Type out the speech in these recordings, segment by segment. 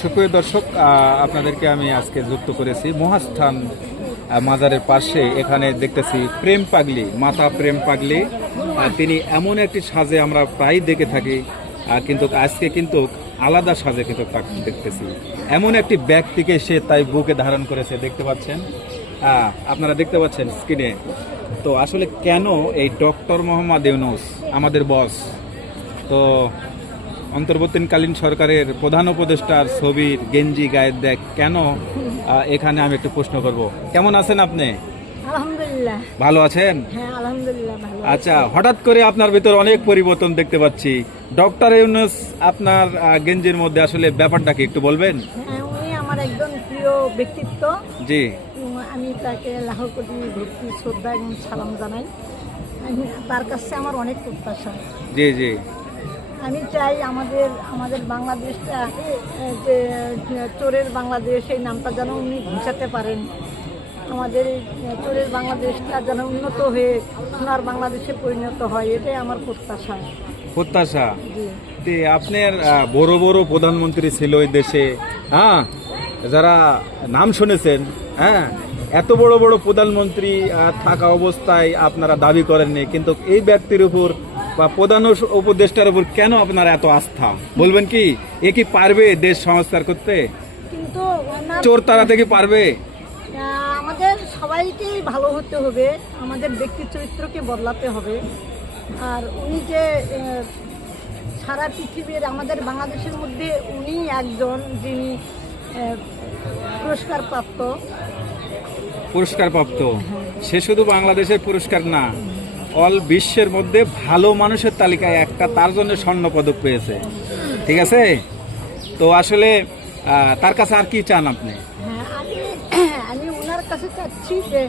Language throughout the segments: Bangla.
সুপ্রিয় দর্শক, আপনাদেরকে আমি আজকে যুক্ত করেছি মহাস্থান মাজারের পাশে। এখানে দেখতেছি প্রেম পাগলি, মাতা প্রেম পাগলি। তিনি এমন একটি সাজে আমরা প্রায় দেখে থাকি, কিন্তু আজকে কিন্তু আলাদা সাজে কিন্তু তাকে দেখতেছি। এমন একটি ব্যক্তিকে সে তাই বুকে ধারণ করেছে, দেখতে পাচ্ছেন, আপনারা দেখতে পাচ্ছেন স্ক্রিনে। তো আসলে কেন এই ডক্টর মোহাম্মদ ইউনূস আমাদের বস, তো অন্তর্বর্তীকালীন সরকারের প্রধান উপদেষ্টার ছবির গেঞ্জি গায়ে দেখ কেন, এখানে আমি একটু প্রশ্ন করব। কেমন আছেন আপনি? আলহামদুলিল্লাহ ভালো আছেন? হ্যাঁ, আলহামদুলিল্লাহ ভালো। আচ্ছা, হঠাৎ করে আপনার ভিতর অনেক পরিবর্তন দেখতে পাচ্ছি। ডক্টর ইউনূস আপনার গেঞ্জির মধ্যে আসলে ব্যাপারটা কি একটু বলবেন? হ্যাঁ, উনি আমার একজন প্রিয় ব্যক্তিত্ব। জি, আমি তাকে লাখো কোটি ভক্তি, শ্রদ্ধা এবং সালাম জানাই। তার কাছে আমার অনেক প্রত্যাশা। জি, জি। আমি চাই আমাদের বাংলাদেশটা, যে চোরের বাংলাদেশ, এই নামটা যেন উনি ঘুচাতে পারেন। আমাদের চোরের বাংলাদেশটা যেন উন্নত হয়ে সোনার বাংলাদেশে পরিণত হয়, এটাই আমার প্রত্যাশা। প্রত্যাশা। জি, আপনার বড় বড় প্রধানমন্ত্রী ছিল এই দেশে, হ্যাঁ, যারা নাম শুনেছেন, হ্যাঁ, এত বড় বড় প্রধানমন্ত্রী থাকা অবস্থায় আপনারা দাবি করেননি, কিন্তু এই ব্যক্তির উপর বা প্রধান উপদেষ্টার উপর কেন আপনার এত আস্থা? বলবেন কি, এ কি পারবে দেশ সংস্কার করতে? কিন্তু চোর তাড়াতে কি পারবে? আমাদের সবাইকেই ভালো হতে হবে, আমাদের ব্যক্তি চরিত্রকে বদলাতে হবে। আর উনি যে সারা পৃথিবীর, আমাদের বাংলাদেশের মধ্যে উনি একজন যিনি পুরস্কারপ্রাপ্ত। পুরস্কারপ্রাপ্ত। সে শুধু বাংলাদেশের পুরস্কার না, অল বিশ্বের মধ্যে ভালো মানুষের তালিকায় একটা তার জন্য স্বর্ণ পদক পেয়েছে। ঠিক আছে, তো আসলে তার কাছে আর কি চান আপনি? হ্যাঁ, আমি ওনার কাছে চাচ্ছি যে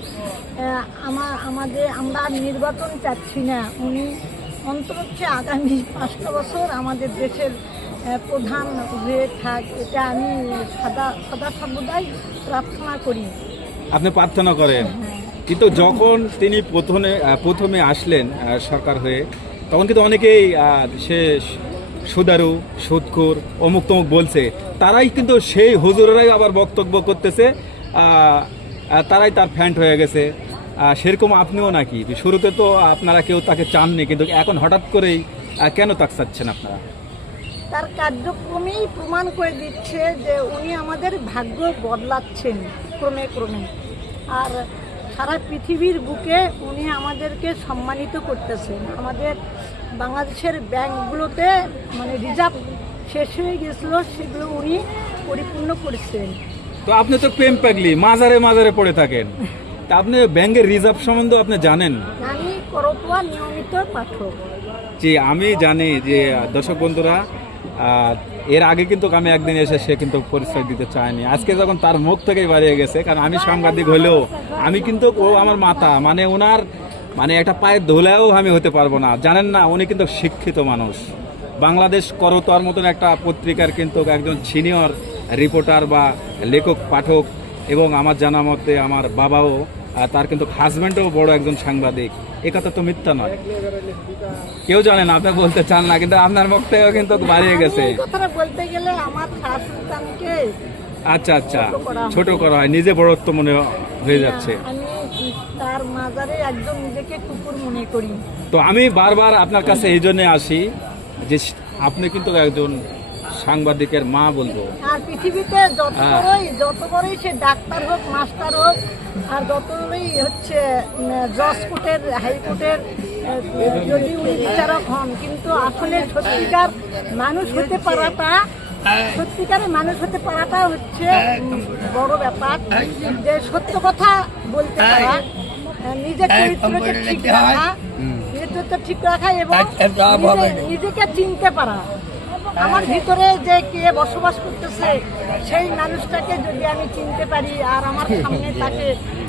আমরা নির্বাচন চাচ্ছি না, উনি অন্তত আগামী 5টা বছর আমাদের দেশের প্রধান হয়ে থাক, এটা আমি সদা সর্বদাই প্রার্থনা করি। আপনি প্রার্থনা করেন? কিন্তু যখন তিনি প্রথমে আসলেন সরকার হয়ে, তখন কিন্তু অনেকেই সে সুদারু, সুদখোর, অমুক তমুক বলছে। তারাই কিন্তু সেই হুজুরেরাই আবার বক্তব্য করতেছে, তারাই তার ফ্যান্ট হয়ে গেছে। সেরকম আপনিও নাকি? শুরুতে তো আপনারা কেউ তাকে চাননি, কিন্তু এখন হঠাৎ করেই কেন তাকে চাচ্ছেন আপনারা? তার কার্যক্রমেই প্রমাণ করে দিচ্ছে যে উনি আমাদের ভাগ্য বদলাচ্ছেন ক্রমে ক্রমে। আর সারা পৃথিবীর বুকে উনি আমাদেরকে সম্মানিত করতেছেন। আমাদের বাংলাদেশের ব্যাংকগুলোতে মানে রিজার্ভ শেষ হয়ে গেছিলো, সেগুলো উনি পরিপূর্ণ করেছেন। তো আপনি তো প্রেম পাগলি, মাজারে মাজারে পড়ে থাকেন, তা আপনি ব্যাংকের রিজার্ভ সম্বন্ধে আপনি জানেন? আমি করতোয়া নিয়মিত পাঠক। জি, আমি জানি যে দর্শক বন্ধুরা, এর আগে কিন্তু আমি একদিন এসে সে কিন্তু পরিচয় দিতে চায়নি। আজকে যখন তার মুখ থেকেই বাড়িয়ে গেছে, কারণ আমি সাংবাদিক হলেও আমি কিন্তু, ও আমার মাথা, মানে ওনার মানে একটা পায়ের ধুলাও আমি হতে পারবো না। জানেন না, উনি কিন্তু শিক্ষিত মানুষ। বাংলাদেশ করতোয়ার মতন একটা পত্রিকার কিন্তু একজন সিনিয়র রিপোর্টার বা লেখক পাঠক, এবং আমার জানা মতে আমার বাবাও, তার কিন্তু হাজব্যান্ডও বড় একজন সাংবাদিক। এ কথা তো মিথ্যা নয়। কেউ জানে না, আপনি বলতে চান না, কিন্তু আপনার মুখ থেকেও কিন্তু বাড়িয়ে গেছে। কথাটা বলতে গেলে আমার সন্তানকে আচ্ছা আচ্ছা, ছোট করা হয়, নিজে বড়ত্ব মনে হয়ে যাচ্ছে। আমি তার মাজারে একদম নিজেকে কুকুর মনে করি। তো আমি বারবার আপনার কাছে এই জন্য আসি যে আপনি কিন্তু একজন সাংবাদিকের মা বলবো। আর পৃথিবীতে যত বড়ই সে ডাক্তার হোক, মাস্টার হোক, আর যতই হচ্ছে জজ কোর্টের, হাইকোর্টের যদি উনি বিচারক হন, কিন্তু আসলে সত্যিকারের মানুষ হতে পারাটা হচ্ছে বড় ব্যাপার। যে সত্য কথা বলতে পারা, নিজের চরিত্রকে ঠিক রাখা এবং নিজেকে চিনতে পারা। আমার ভিতরে যে কে বসবাস করতেছে, সেই মানুষটাকে যদি আমি চিনতে পারি আর আমার সামনে তাকে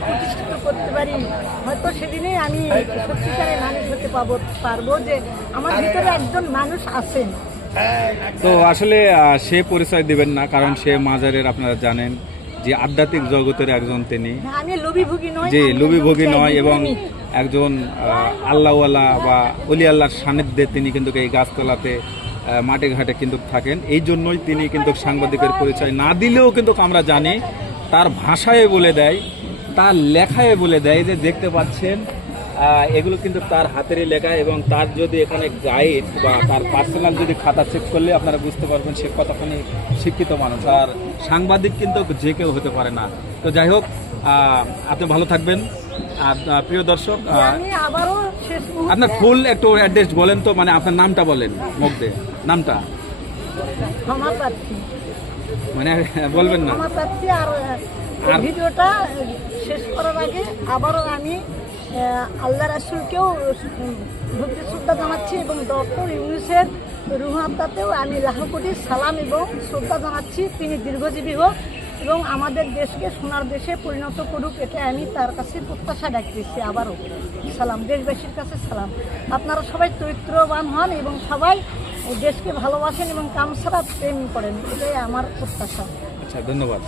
প্রতিষ্ঠিত করতে পারি, হয়তো সেদিনেই আমি সত্যিকারের মানুষ হতে পারবো যে আমার ভিতরে একজন মানুষ আছেন। তো আসলে সে পরিচয় দিবেন না, কারণ সে মাজারের, আপনারা জানেন যে আধ্যাত্মিক জগতের একজন তিনি। আমি লোভীভোগী নই, যে লোভীভোগী নয়, এবং একজন আল্লাহওয়ালা বা অলি আল্লাহর সান্নিধ্যে তিনি কিন্তু এই গাছতলাতে মাঠে ঘাটে কিন্তু থাকেন। এই জন্যই তিনি কিন্তু সাংবাদিকের পরিচয় না দিলেও কিন্তু আমরা জানি তার ভাষায় বলে দেয়, তার লেখায় বলে দেয় যে দেখতে পাচ্ছেন এগুলো কিন্তু তার হাতেরই লেখা, এবং তার যদি এখানে গাইড বা তার পার্সোনাল যদি খাতা চেক করলে আপনারা বুঝতে পারবেন সে কতখানি শিক্ষিত মানুষ। আর সাংবাদিক কিন্তু যে কেউ হতে পারে না। তো যাই হোক, আপনি ভালো থাকবেন। আর প্রিয় দর্শক, আমি আবারও শেষ মুহূর্তে আপনার ফুল একটু অ্যাড্রেস বলেন তো, মানে আপনার নামটা বলেন মধ্যে, নামটা ক্ষমা প্রার্থী মানে বলবেন না। ক্ষমা প্রার্থী। আর ভিডিওটা শেষ করার আগে আবারও আমি আল্লাহ রাসূলকেও ভক্তি শ্রদ্ধা জানাচ্ছি এবং ডক্টর ইউনূসের রুহ আত্মাতেও আমি লাখ কোটি সালাম এবং শ্রদ্ধা জানাচ্ছি। তিনি দীর্ঘজীবী হোক এবং আমাদের দেশকে সোনার দেশে পরিণত করুক, এটা আমি তার কাছে প্রত্যাশা রাখতেছি। আবারও সালাম, দেশবাসীর কাছে সালাম। আপনারা সবাই চরিত্রবান হন এবং সবাই দেশকে ভালোবাসেন এবং কাম ছাড়া প্রেম করেন, এটাই আমার প্রত্যাশা। আচ্ছা, ধন্যবাদ।